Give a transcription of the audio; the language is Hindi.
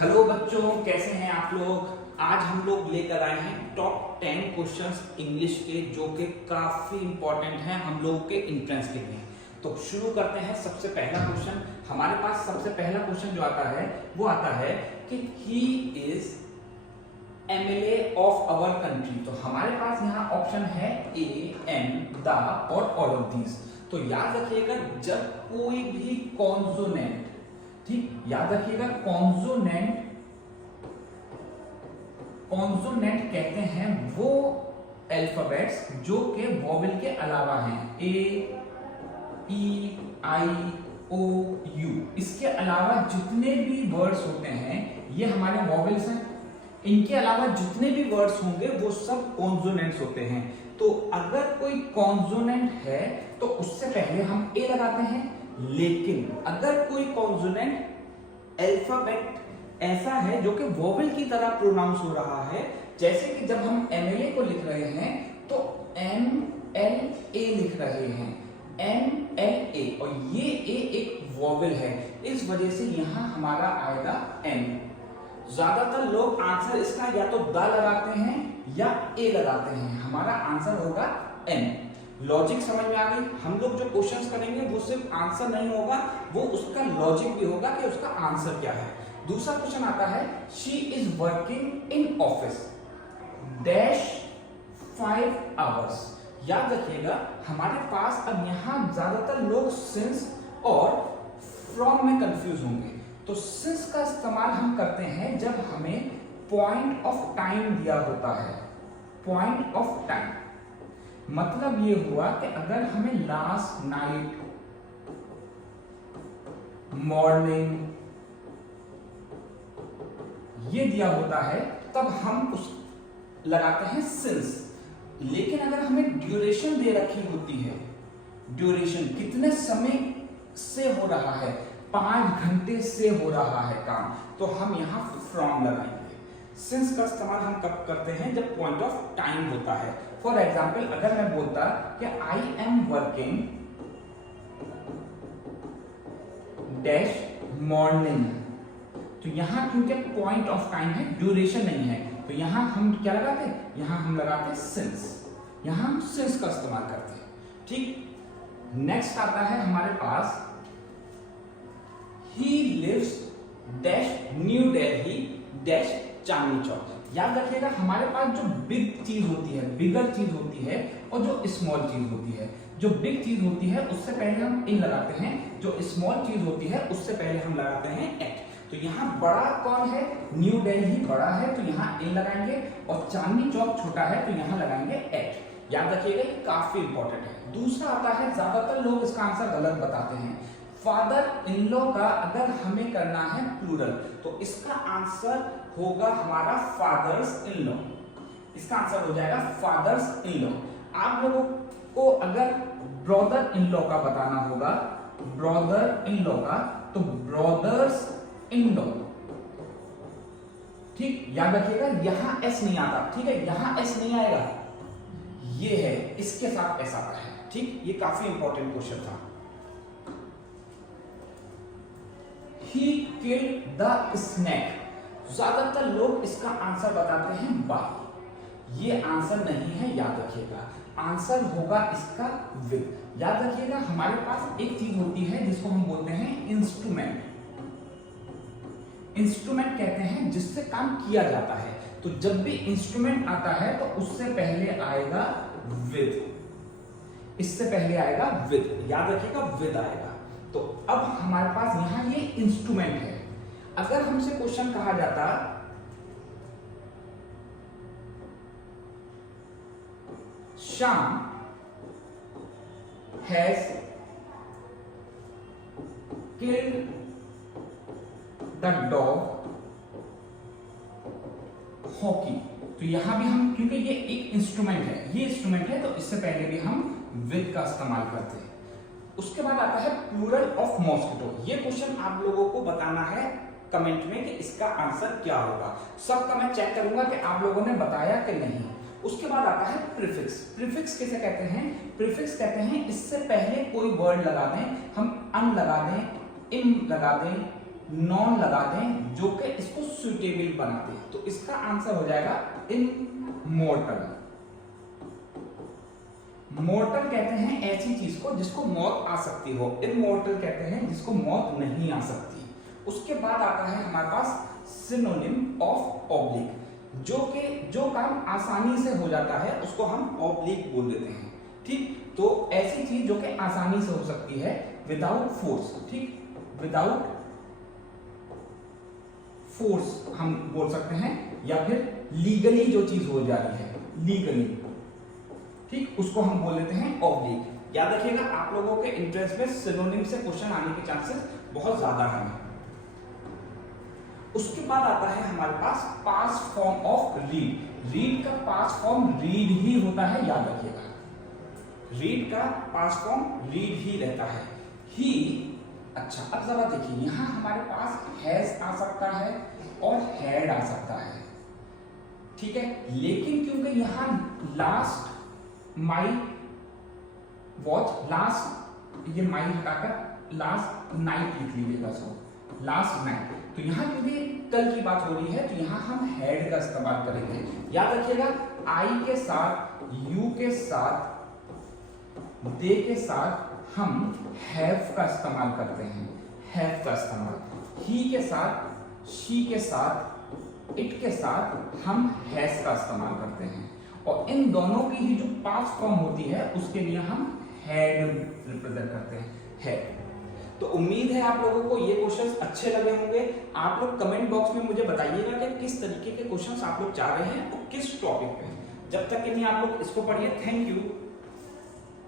हेलो बच्चों, कैसे हैं आप लोग। आज हम लोग लेकर आए हैं टॉप 10 क्वेश्चंस इंग्लिश के जो कि काफी इंपॉर्टेंट हैं हम लोगों के एंट्रेंस के लिए। तो शुरू करते हैं। सबसे पहला क्वेश्चन हमारे पास, सबसे पहला क्वेश्चन जो आता है वो आता है कि he is MLA of our country. तो हमारे पास यहाँ ऑप्शन है ए, एम, द और ऑल ऑफ दीज। तो याद रखिएगा, जब कोई भी कॉन्सोनेंट, ठीक, याद रखिएगा कॉन्सोनेंट कहते हैं वो अल्फाबेट्स जो के वोवेल के अलावा हैं। ए, ई, आई, ओ, यू, इसके अलावा जितने भी वर्ड्स होते हैं ये हमारे वोवेल्स हैं। इनके अलावा जितने भी वर्ड्स होंगे वो सब कॉन्सोनेंट्स होते हैं। तो अगर कोई कॉन्सोनेंट है तो उससे पहले हम ए लगाते हैं, लेकिन अगर कोई कॉन्सोनेंट अल्फाबेट ऐसा है जो कि वोवेल की तरह प्रोनाउंस हो रहा है, जैसे कि जब हम एमएलए को लिख रहे हैं तो एम एल ए लिख रहे हैं, एम एल ए, और ये ए एक वोवेल है, इस वजह से यहां हमारा आएगा एम। ज्यादातर लोग आंसर इसका या तो द लगाते हैं या ए लगाते हैं, हमारा आंसर होगा एम। लॉजिक समझ में आ गई। हम लोग जो क्वेश्चंस करेंगे वो सिर्फ आंसर नहीं होगा, वो उसका लॉजिक भी होगा कि उसका आंसर क्या है। दूसरा क्वेश्चन आता है, she is working in office dash 5 hours. याद रखिएगा हमारे पास अब यहां ज्यादातर लोग सिंस और फ्रॉम में कंफ्यूज होंगे। तो सिंस का इस्तेमाल हम करते हैं जब हमें पॉइंट ऑफ टाइम दिया होता है। पॉइंट ऑफ टाइम मतलब ये हुआ कि अगर हमें लास्ट नाइट, मॉर्निंग ये दिया होता है तब हम उस लगाते हैं सिंस। लेकिन अगर हमें ड्यूरेशन दे रखी होती है, ड्यूरेशन कितने समय से हो रहा है, 5 घंटे से हो रहा है काम, तो हम यहां फ्रॉम लगाएंगे। सिंस का इस्तेमाल हम कब करते हैं, जब पॉइंट ऑफ टाइम होता है। फॉर एग्जाम्पल अगर मैं बोलता कि I am working dash morning, तो यहां क्योंकि पॉइंट ऑफ टाइम है, ड्यूरेशन नहीं है, तो यहां हम क्या लगाते हैं, यहां हम लगाते हैं सिंस। यहां हम सिंस का इस्तेमाल करते हैं। ठीक, नेक्स्ट आता है हमारे पास, he lives dash New Delhi dash Chandni Chowk. याद रखिएगा हमारे पास जो बिग चीज होती है, बिगर चीज होती है, और जो स्मॉल चीज होती है। जो बिग चीज होती है उससे पहले हम इन लगाते हैं, जो स्मॉल चीज होती है उससे पहले हम लगाते हैं एट। तो यहाँ बड़ा कौन है, न्यू दिल्ली बड़ा है तो यहाँ इन लगाएंगे, और चांदनी चौक छोटा है तो यहाँ लगाएंगे एट। याद रखिएगा ये काफी इंपॉर्टेंट है। दूसरा आता है, ज्यादातर लोग इसका आंसर गलत बताते हैं। फादर इन लॉ का अगर हमें करना है प्लूरल तो इसका आंसर होगा हमारा फादर्स इन लॉ। इसका आंसर हो जाएगा फादर्स इन लॉ। आप लोगों को अगर ब्रदर इन लॉ का बताना होगा, ब्रदर इन लॉ का, तो ब्रदर्स इन लॉ। ठीक, याद रखिएगा यहां एस नहीं आता, ठीक है, यहां एस नहीं आएगा, ये है, इसके साथ एस आता है। ठीक, ये काफी इंपॉर्टेंट क्वेश्चन था। He killed the snake। ज्यादातर लोग इसका आंसर बताते हैं बाय। ये आंसर नहीं है, याद रखिएगा आंसर होगा इसका विद। याद रखिएगा हमारे पास एक चीज होती है जिसको हम बोलते हैं इंस्ट्रूमेंट। इंस्ट्रूमेंट कहते हैं जिससे काम किया जाता है। तो जब भी इंस्ट्रूमेंट आता है तो उससे पहले आएगा विद, इससे पहले आएगा विद। याद रखिएगा विद आएगा। तो अब हमारे पास यहां ये इंस्ट्रूमेंट है। अगर हमसे क्वेश्चन कहा जाता, Shyam has killed the dog hockey, तो यहां भी हम, क्योंकि ये एक इंस्ट्रूमेंट है, ये इंस्ट्रूमेंट है, तो इससे पहले भी हम विद का इस्तेमाल करते हैं। उसके बाद आता है प्लूरल ऑफ मॉस्किटो। ये क्वेश्चन आप लोगों को बताना है कमेंट में कि इसका आंसर क्या होगा। सबका मैं चेक करूंगा कि आप लोगों ने बताया कि नहीं। उसके बाद आता है प्रीफिक्स। प्रीफिक्स किसे कहते हैं, प्रीफिक्स कहते हैं इससे पहले कोई वर्ड लगा दें, हम अन लगा दें, इन लगा दें, नॉन लगा दें जो कि इसको सुटेबल बना दे, तो इसका आंसर हो जाएगा इमॉर्टल। मॉर्टल कहते हैं ऐसी चीज को जिसको मौत आ सकती हो, इमॉर्टल कहते हैं जिसको मौत नहीं आ सकती। उसके बाद आता है हमारे पास सिनोनिम ऑफ ऑब्लिक, जो काम आसानी से हो जाता है उसको हम ऑब्लिक बोल देते हैं। ठीक, तो ऐसी चीज जो कि आसानी से हो सकती है विदाउट फोर्स। ठीक, विदाउट फोर्स हम बोल सकते हैं, या फिर लीगली जो चीज हो जा रही है, लीगली, ठीक, उसको हम बोल देते हैं ऑब्लिक। याद रखिएगा, आप लोगों के इंटरेस्ट में सिनोनिम से क्वेश्चन आने के चांसेस बहुत ज्यादा हैं। उसके बाद आता है हमारे पास past form of read. Read का पास्ट फॉर्म रीड ही होता है, याद रखिएगा, रीड का पास्ट फॉर्म रीड ही रहता है। ही, अच्छा अब जरा देखिए, यहां हमारे पास हैज आ सकता है और हैड आ सकता है, ठीक है, लेकिन क्योंकि यहां लास्ट माई वॉच, लास्ट, ये माई हटाकर लास्ट नाइट लिख लीजिएगा, सो लास्ट नाइट, तो यहां क्योंकि कल की बात हो रही है तो यहां हम हैड का इस्तेमाल करेंगे। याद रखिएगा, आई के साथ, यू के साथ, दे के साथ हम हैव का इस्तेमाल करते हैं, हैव का इस्तेमाल। ही के साथ, शी के साथ, इट के साथ हम हैज का इस्तेमाल करते हैं, और इन दोनों की ही जो पास्ट फॉर्म होती है उसके लिए हम हैड रिप्रेजेंट करते हैं, हैड। तो उम्मीद है आप लोगों को ये क्वेश्चंस अच्छे लगे होंगे। आप लोग कमेंट बॉक्स में मुझे बताइएगा कि किस तरीके के क्वेश्चंस आप लोग चाह रहे हैं और किस टॉपिक पे। जब तक के लिए आप लोग इसको पढ़िए। Thank you.